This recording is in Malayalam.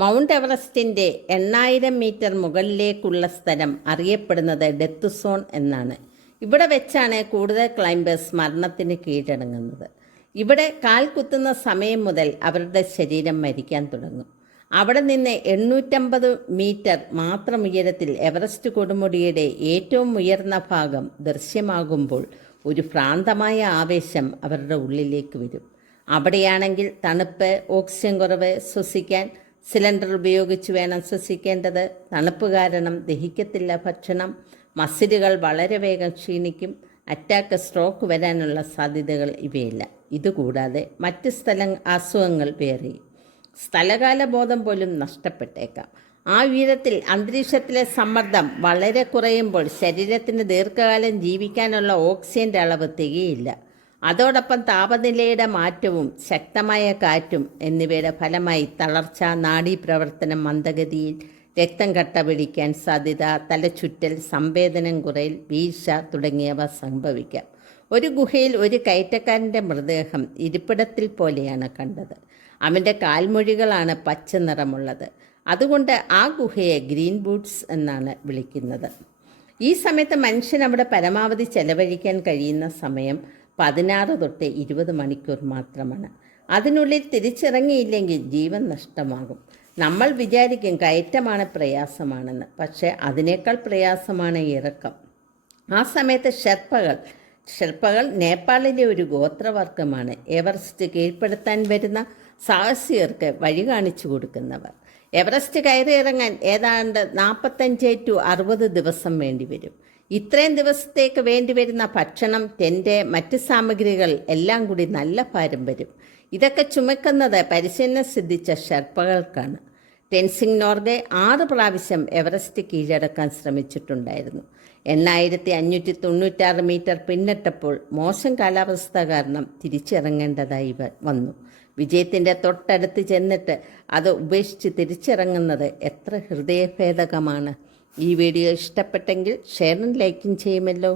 മൗണ്ട് എവറസ്റ്റിൻ്റെ 8000 മീറ്റർ മുകളിലേക്കുള്ള സ്ഥലം അറിയപ്പെടുന്നത് ഡെത്ത് സോൺ എന്നാണ്. ഇവിടെ വെച്ചാണ് കൂടുതൽ ക്ലൈംബേഴ്സ് മരണത്തിന് കീഴടങ്ങുന്നത്. ഇവിടെ കാൽ കുത്തുന്ന സമയം മുതൽ അവരുടെ ശരീരം മരിക്കാൻ തുടങ്ങും. അവിടെ നിന്ന് 850 മീറ്റർ മാത്രം ഉയരത്തിൽ എവറസ്റ്റ് കൊടുമുടിയുടെ ഏറ്റവും ഉയർന്ന ഭാഗം ദൃശ്യമാകുമ്പോൾ ഒരു ഭ്രാന്തമായ ആവേശം അവരുടെ ഉള്ളിലേക്ക് വരും. അവിടെയാണെങ്കിൽ തണുപ്പ്, ഓക്സിജൻ കുറവ്, ശ്വസിക്കാൻ സിലിണ്ടർ ഉപയോഗിച്ച് വേണം ശ്വസിക്കേണ്ടത്. തണുപ്പ് കാരണം ദഹിക്കത്തില്ല ഭക്ഷണം, മസിലുകൾ വളരെ വേഗം ക്ഷീണിക്കും, അറ്റാക്ക്, സ്ട്രോക്ക് വരാനുള്ള സാധ്യതകൾ ഇവയില്ല. ഇതുകൂടാതെ മറ്റ് അസുഖങ്ങൾ വേറെയും. സ്ഥലകാല ബോധം പോലും നഷ്ടപ്പെട്ടേക്കാം. ആ ഉയരത്തിൽ അന്തരീക്ഷത്തിലെ സമ്മർദ്ദം വളരെ കുറയുമ്പോൾ ശരീരത്തിന് ദീർഘകാലം ജീവിക്കാനുള്ള ഓക്സിജൻ്റെ അളവ് തികയില്ല. അതോടൊപ്പം താപനിലയുടെ മാറ്റവും ശക്തമായ കാറ്റും എന്നിവയുടെ ഫലമായി തളർച്ച, നാഡീപ്രവർത്തനം മന്ദഗതിയിൽ, രക്തം കട്ട പിടിക്കാൻ സാധ്യത, തലചുറ്റൽ, സംവേദനം കുറയൽ, വീഴ്ച തുടങ്ങിയവ സംഭവിക്കാം. ഒരു ഗുഹയിൽ ഒരു കയറ്റക്കാരൻ്റെ മൃതദേഹം ഇരിപ്പിടത്തിൽ പോലെയാണ് കണ്ടത്. അവൻ്റെ കാൽമൊഴികളാണ് പച്ച നിറമുള്ളത്. അതുകൊണ്ട് ആ ഗുഹയെ ഗ്രീൻ ബൂട്ട്സ് എന്നാണ് വിളിക്കുന്നത്. ഈ സമയത്ത് മനുഷ്യൻ അവിടെ പരമാവധി ചെലവഴിക്കാൻ കഴിയുന്ന സമയം 16 തൊട്ട് 20 മണിക്കൂർ മാത്രമാണ്. അതിനുള്ളിൽ തിരിച്ചിറങ്ങിയില്ലെങ്കിൽ ജീവൻ നഷ്ടമാകും. നമ്മൾ വിചാരിക്കും കയറ്റമാണ് പ്രയാസമാണെന്ന്, പക്ഷേ അതിനേക്കാൾ പ്രയാസമാണ് ഇറക്കം. ആ സമയത്ത് ഷെർപ്പകൾ നേപ്പാളിലെ ഒരു ഗോത്രവർഗമാണ്. എവറസ്റ്റ് കീഴ്പ്പെടുത്താൻ വരുന്ന സാഹസികർക്ക് വഴി കാണിച്ചു കൊടുക്കുന്നവർ. എവറസ്റ്റ് കയറിയിറങ്ങാൻ ഏതാണ്ട് 45 to 60 ദിവസം വേണ്ടിവരും. ഇത്രയും ദിവസത്തേക്ക് വേണ്ടിവരുന്ന ഭക്ഷണം, ടെൻറ്റ്, മറ്റ് സാമഗ്രികൾ എല്ലാം കൂടി നല്ല ഭാരം വരും. ഇതൊക്കെ ചുമക്കുന്നത് പരിശീലനം സിദ്ധിച്ച ഷെർപ്പകൾക്കാണ്. ടെൻസിംഗ് നോർഗെ 6 പ്രാവശ്യം എവറസ്റ്റ് കീഴടക്കാൻ ശ്രമിച്ചിട്ടുണ്ടായിരുന്നു. 8596 മീറ്റർ പിന്നിട്ടപ്പോൾ മോശം കാലാവസ്ഥ കാരണം തിരിച്ചിറങ്ങേണ്ടതായി വന്നു. വിജയത്തിൻ്റെ തൊട്ടടുത്ത് ചെന്നിട്ട് അത് ഉപേക്ഷിച്ച് തിരിച്ചിറങ്ങുന്നത് എത്ര ഹൃദയഭേദകമാണ്. ഈ വീഡിയോ ഇഷ്ടപ്പെട്ടെങ്കിൽ ഷെയറും ലൈക്കും ചെയ്യുമല്ലോ.